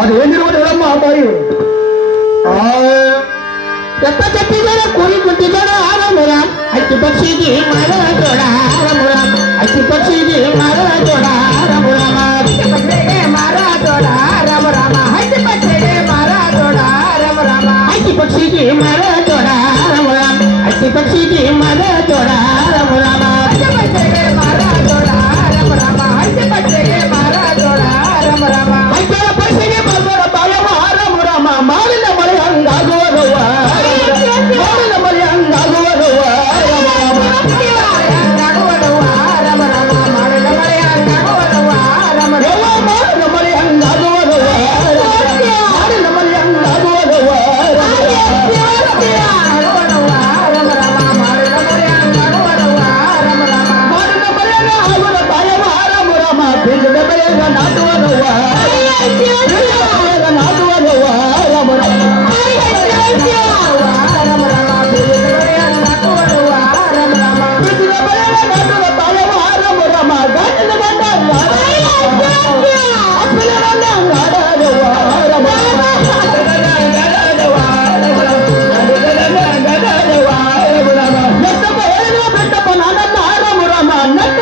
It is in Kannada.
ಅದು ಏನಿರುವುದು ಹೇಳಮ್ಮ ತಾಯಿ. ಎಪ್ಪ ಚಪ್ಪಿದಾರ ಕೋರಿ ಕೊಟ್ಟಿದ್ದಾರ ಆರಮುರ ಅಕ್ಕಿ ಪಕ್ಷಿಗೆ ಮಾರ ಜೋಡ ಆರಮುರ ಅಕ್ಕಿ ಪಕ್ಷಿಗೆ ಮಾರ ಜೋಡ ಆರಮುರ ಪಕ್ಷಿಗೆ ಮಾರ ಜೋಡ ರಾಮ ರಾಮ ಹಕ್ಕಿ ಪಕ್ಷಿಗೆ ಮಾರ ಜೋಡ ರಾಮ ರಾಮ ಅಕ್ಕಿ ಪಕ್ಷಿಗೆ ಮಾರ ಜೋಡ ರಾಮ ರಾಮ ಅಕ್ಕಿ ಪಕ್ಷಿಗೆ ಮಾರ ಜೋಡ ರಾಮ ರಾಮ ಅಕ್ಕಿ ಪಕ್ಷಿಗೆ ಮಾರ ಜೋಡ ರಾಮ ರಾಮ ಅಕ್ಕಿ ಪಕ್ಷಿಗೆ ಮಾರ ಜೋಡ ರಾಮ ರಾಮ ಅಕ್ಕಿ ಪಕ್ಷಿಗೆ ಬರ್ಬರ ಬಾಯವ ರಾಮ ರಾಮ ಮಾಲಿನ ಮಳೆ ಹಂಗಾಗುವರುವ ಮಾಲಿನ ಮಳೆ ಹಂಗಾಗುವರುವ ರಾಮ ರಾಮ ಮಾಲಿನ ಮಳೆ ಹಂಗಾಗುವರುವ ರಾಮ ರಾಮ ಮಾಲಿನ ಮಳೆ ಹಂಗಾಗುವರುವ ಮಾಲಿನ ಮಳೆ ಹಂಗಾಗುವರುವ ರಾಮ ರಾಮ ಮಾಲಿನ ಮಳೆ ಹಂಗಾಗುವರುವ ರಾಮ ರಾಮ ಮಾಲಿನ ಮಳೆಯ ಆಗುವ ಬಾಯವ ರಾಮ ರಾಮ ಬೀಜದ ಬೆಳೆಯ ನಾಟುವರುವ ನಾಟುವರುವ ರಾಮ ರಾಮ ರಾಮ ರಾಮ ಬೀಜದ ಬೆಳೆಯ ನಾಟುವರುವ ರಾಮ ರಾಮ ಬೀಜದ ಬೆಳೆಯ ನಾಟುವ ಬಾಯವ ರಾಮ ರಾಮ ಗಾಯನ ಗಂಡ ಅಪ್ಪನ ಗಂಡ ನಾಡರುವ ರಾಮ ರಾಮ ಬೆಟ್ಟಪ್ಪ ನಾನಲ್ಲ ರಾಮ ರಾಮ ನಟ್ಟ